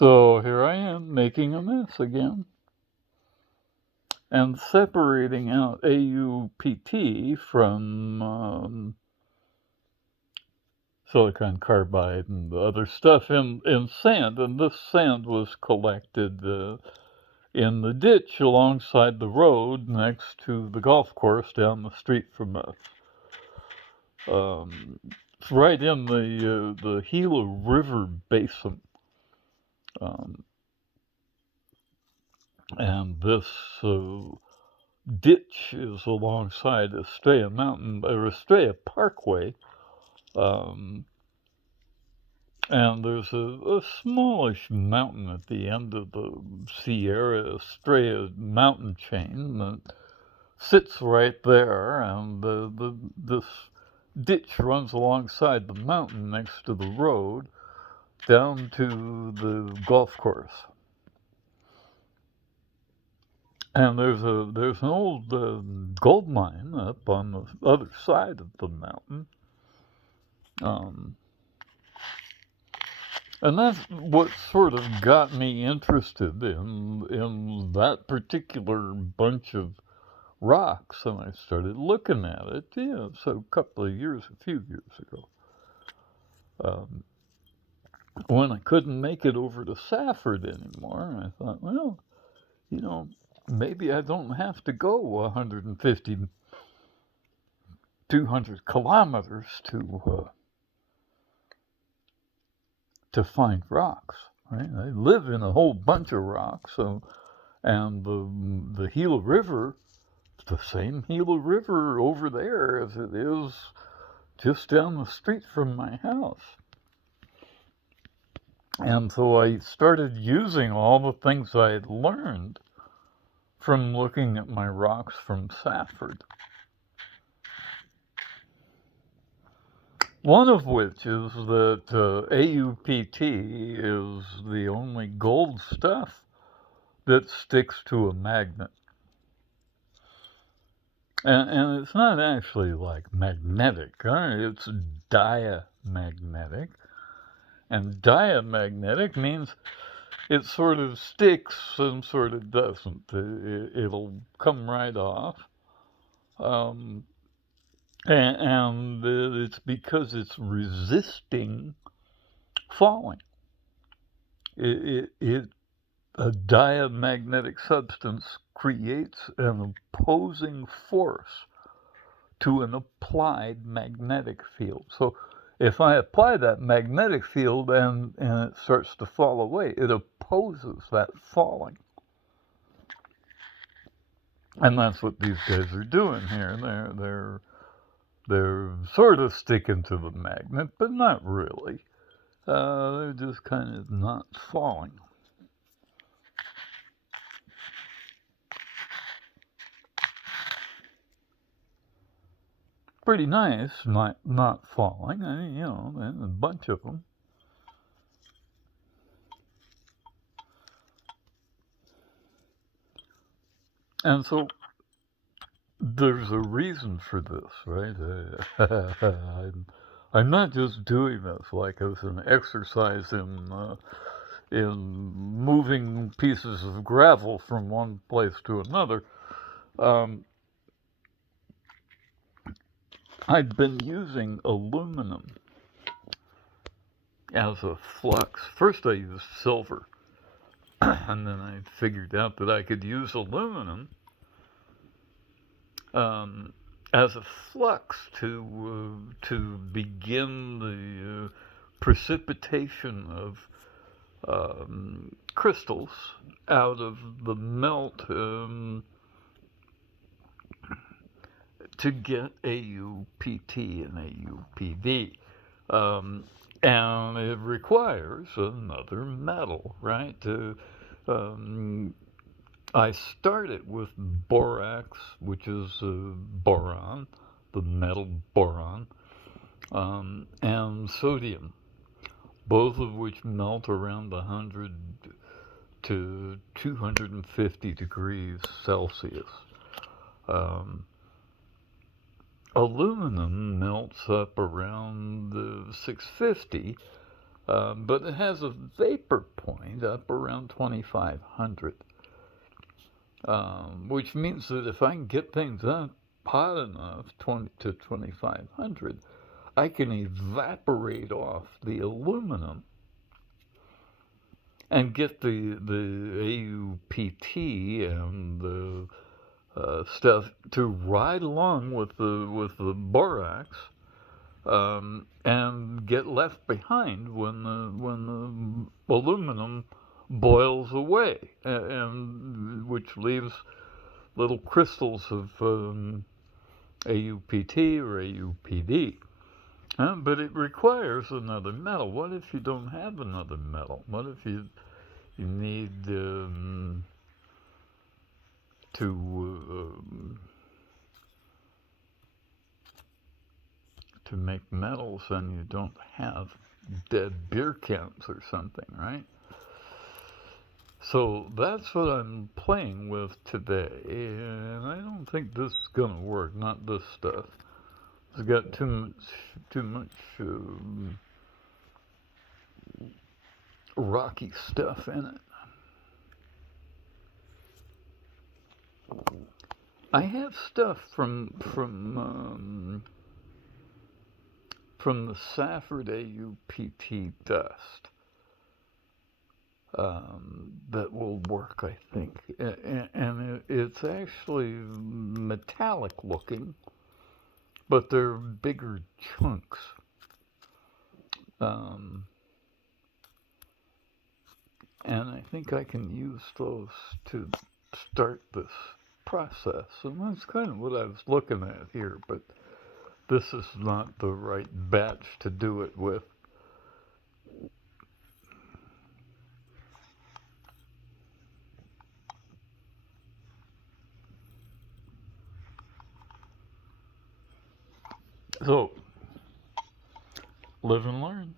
So here I am making a mess again and separating out AUPT from silicon carbide and the other stuff in sand. And this sand was collected in the ditch alongside the road next to the golf course down the street from us. It's right in the Gila River basin. And this ditch is alongside Estrella Mountain, or Estrella Parkway. And there's a smallish mountain at the end of the Sierra Estrella mountain chain that sits right there, and this ditch runs alongside the mountain next to the road down to the golf course. And there's an old gold mine up on the other side of the mountain. And that's what sort of got me interested in that particular bunch of rocks, and I started looking at it. Yeah, so a few years ago, when I couldn't make it over to Safford anymore, I thought, well, maybe I don't have to go 150, 200 kilometers to find rocks, right? I live in a whole bunch of rocks, and the Gila River, the same Gila River over there as it is just down the street from my house. And so I started using all the things I had learned from looking at my rocks from Safford. One of which is that AUPT is the only gold stuff that sticks to a magnet. And it's not actually like magnetic, it's diamagnetic. And diamagnetic means it sort of sticks and sort of doesn't. It'll come right off. And it's because it's resisting falling. A diamagnetic substance creates an opposing force to an applied magnetic field. So if I apply that magnetic field and it starts to fall away, it opposes that falling. And that's what these guys are doing here. They're sort of sticking to the magnet, but not really. They're just kind of not falling. Pretty nice, not falling. I mean, a bunch of them. And so there's a reason for this, right? I'm not just doing this like as an exercise in moving pieces of gravel from one place to another. I'd been using aluminum as a flux. First I used silver, and then I figured out that I could use aluminum as a flux to begin the precipitation of crystals out of the melt to get AUPT and AUPV. And it requires another metal, right? I started with borax, which is boron, the metal boron, and sodium, both of which melt around 100 to 250 degrees Celsius. Aluminum melts up around 650, But it has a vapor point up around 2500, which means that if I can get things up hot enough, 20 to 2500, I can evaporate off the aluminum and get the AUPT and the stuff to ride along with the borax, and get left behind when the aluminum boils away, and which leaves little crystals of AUPT or AUPD. But it requires another metal. What if you don't have another metal? What if you need to make metals and you don't have dead beer cans or something, right? So that's what I'm playing with today, and I don't think this is gonna work. Not this stuff. It's got too much rocky stuff in it. I have stuff from the Safford AUPT dust that will work, I think, and it's actually metallic looking, but they're bigger chunks. And I think I can use those to start this process. And that's kind of what I was looking at here, but this is not the right batch to do it with. So, live and learn.